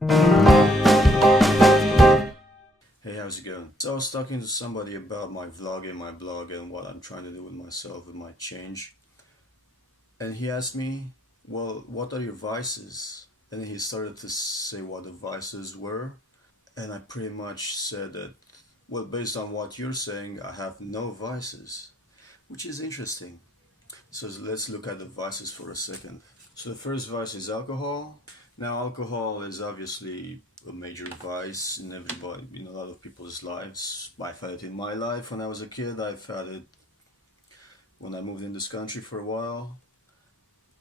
Hey, how's it going? So I was talking to somebody about my vlogging, my blog, and what I'm trying to do with myself, with my change. And he asked me, well, what are your vices? And he started to say what the vices were. And I pretty much said that, well, based on what you're saying, I have no vices, which is interesting. So let's look at the vices for a second. So the first vice is alcohol. Now, alcohol is obviously a major vice in everybody, in a lot of people's lives. I've had it in my life when I was a kid. I've had it when I moved in this country for a while,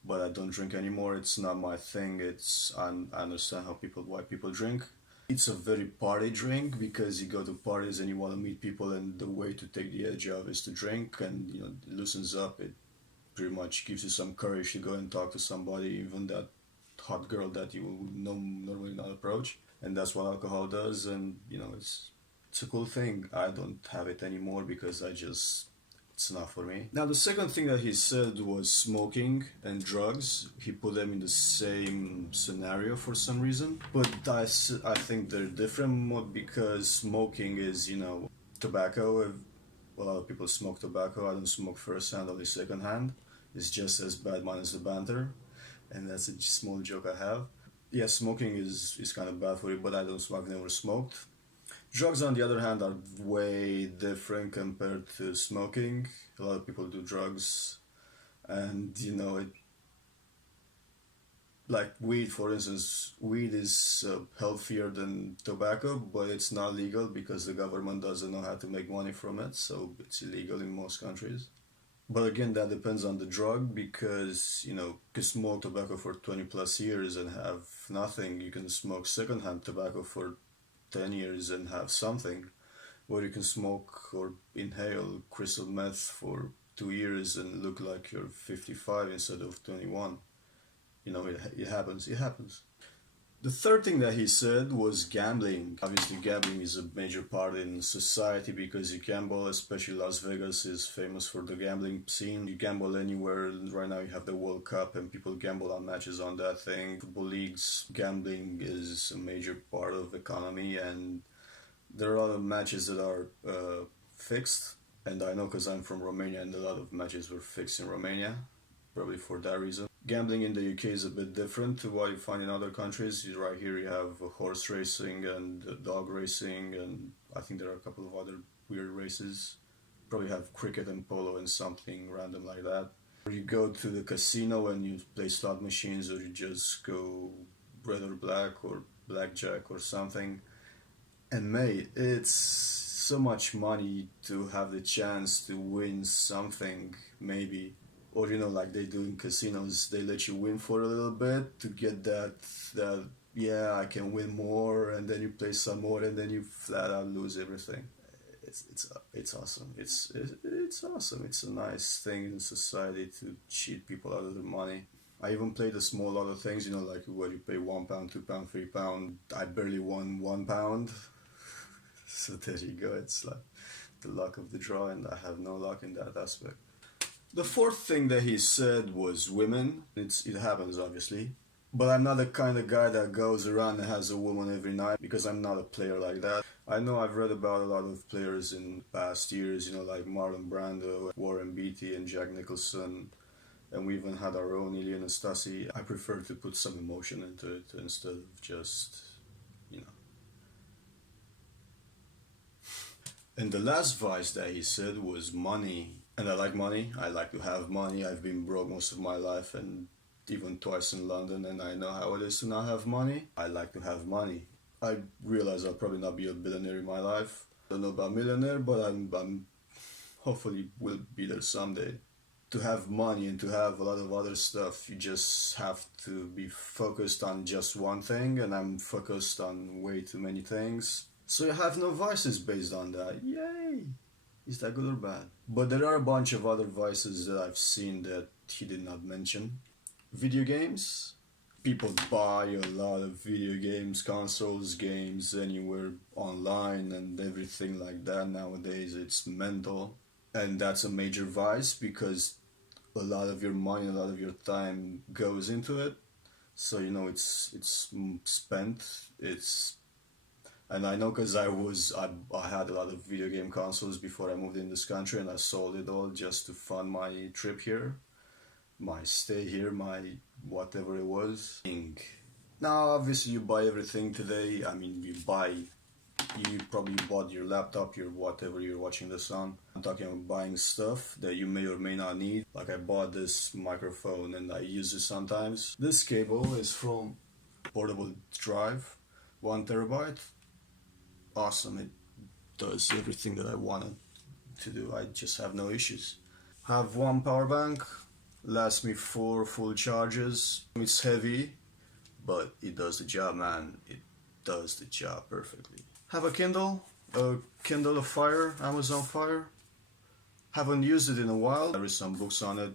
but I don't drink anymore. It's not my thing. I understand why people drink. It's a very party drink because you go to parties and you want to meet people, and the way to take the edge off is to drink, and it loosens up. It pretty much gives you some courage to go and talk to somebody, even that hot girl that you would normally not approach. And that's what alcohol does. And it's a cool thing. I don't have it anymore because it's not for me. Now the second thing that he said was smoking and drugs. He put them in the same scenario for some reason, but I think they're different because smoking is tobacco. A lot of people smoke tobacco. I don't smoke first hand, only second hand. It's just as bad minus the banter, and that's a small joke I have. Yeah, smoking is kind of bad for you, but I don't smoke. I've never smoked. Drugs, on the other hand, are way different compared to smoking. A lot of people do drugs, and like weed, for instance, weed is healthier than tobacco, but it's not legal because the government doesn't know how to make money from it, so it's illegal in most countries. But again, that depends on the drug because, you can smoke tobacco for 20 plus years and have nothing. You can smoke secondhand tobacco for 10 years and have something. Or you can smoke or inhale crystal meth for 2 years and look like you're 55 instead of 21. It happens. It happens. The third thing that he said was gambling. Obviously, gambling is a major part in society because you gamble, especially Las Vegas is famous for the gambling scene. You gamble anywhere. Right now, you have the World Cup and people gamble on matches on that thing. Football leagues, gambling is a major part of the economy, and there are other matches that are fixed. And I know because I'm from Romania and a lot of matches were fixed in Romania, probably for that reason. Gambling in the UK is a bit different to what you find in other countries. Right here you have horse racing and dog racing, and I think there are a couple of other weird races. Probably have cricket and polo and something random like that. Or you go to the casino and you play slot machines, or you just go red or black or blackjack or something. And mate, it's so much money to have the chance to win something, maybe. Or like they do in casinos, they let you win for a little bit to get that yeah, I can win more, and then you play some more, and then you flat out lose everything. It's awesome. It's awesome. It's a nice thing in society to cheat people out of their money. I even played the small other things, like where you pay £1, £2, £3. I barely won £1. So there you go. It's like the luck of the draw, and I have no luck in that aspect. The fourth thing that he said was women. It happens, obviously. But I'm not the kind of guy that goes around and has a woman every night because I'm not a player like that. I know I've read about a lot of players in past years, like Marlon Brando, Warren Beatty, and Jack Nicholson. And we even had our own Iliana Stasi. I prefer to put some emotion into it instead of just, you know. And the last vice that he said was money. And I like money. I like to have money. I've been broke most of my life and even twice in London, and I know how it is to not have money. I like to have money. I realize I'll probably not be a billionaire in my life. I don't know about millionaire, but I'm hopefully will be there someday. To have money and to have a lot of other stuff, you just have to be focused on just one thing, and I'm focused on way too many things. So you have no vices based on that. Yay! Is that good or bad? But there are a bunch of other vices that I've seen that he did not mention. Video games. People buy a lot of video games, consoles, games, anywhere online and everything like that nowadays. It's mental. And that's a major vice because a lot of your money, a lot of your time goes into it. So you know it's spent. It's And I know because I had a lot of video game consoles before I moved in this country, and I sold it all just to fund my trip here, my stay here, my whatever it was. Now, obviously, you buy everything today. I mean, you probably bought your laptop, your whatever you're watching this on. I'm talking about buying stuff that you may or may not need. Like I bought this microphone and I use it sometimes. This cable is from portable drive, 1 terabyte. Awesome, it does everything that I wanted to do. I just have no issues. Have one power bank, lasts me 4 full charges. It's heavy, but it does the job, man. It does the job perfectly. Have a Kindle of Fire, Amazon Fire. Haven't used it in a while. There is some books on it.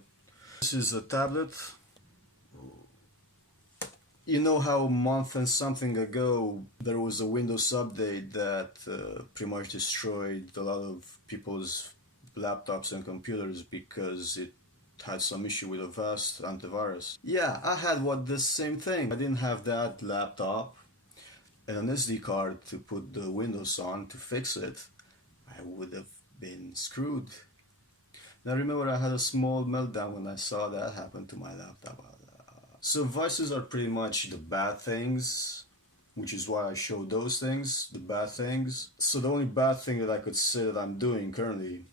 This is a tablet. You know how a month and something ago there was a Windows update that pretty much destroyed a lot of people's laptops and computers because it had some issue with a vast antivirus. Yeah, I had the same thing. I didn't have that laptop and an SD card to put the Windows on to fix it. I would have been screwed. And I remember I had a small meltdown when I saw that happen to my laptop. So vices are pretty much the bad things, which is why I show those things, the bad things. So the only bad thing that I could say that I'm doing currently,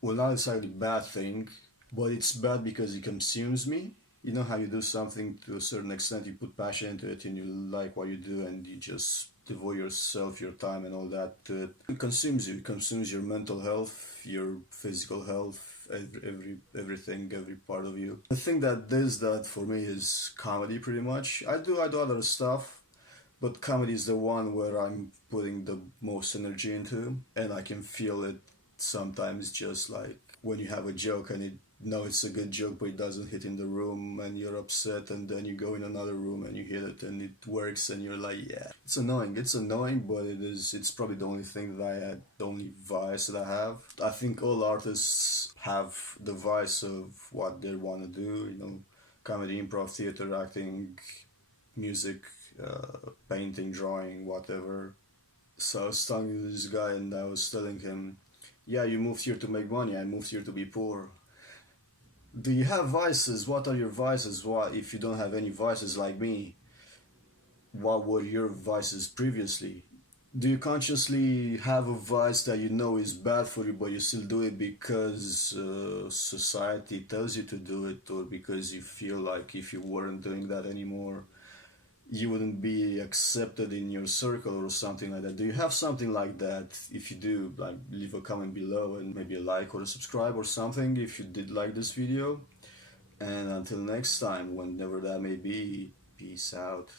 well, not necessarily bad thing, but it's bad because it consumes me. You know how you do something to a certain extent, you put passion into it and you like what you do and you just devote yourself, your time and all that to it. It consumes you, it consumes your mental health, your physical health, everything, every part of you. The thing that does that for me is comedy pretty much. I do other stuff, but comedy is the one where I'm putting the most energy into and I can feel it sometimes, just like when you have a joke and it's a good joke but it doesn't hit in the room and you're upset and then you go in another room and you hit it and it works and you're like, yeah. It's annoying, but it's probably the only thing that I had, the only vice that I have. I think all artists have the vice of what they want to do, you know, comedy, improv, theater, acting, music, painting, drawing, whatever. So I was talking to this guy and I was telling him, yeah, you moved here to make money, I moved here to be poor. Do you have vices? What are your vices? What if you don't have any vices like me? What were your vices previously? Do you consciously have a vice that you know is bad for you but you still do it because society tells you to do it, or because you feel like if you weren't doing that anymore you wouldn't be accepted in your circle or something like that? Do you have something like that? If you do, like, leave a comment below and maybe a like or a subscribe or something if you did like this video. And until next time, whenever that may be, peace out.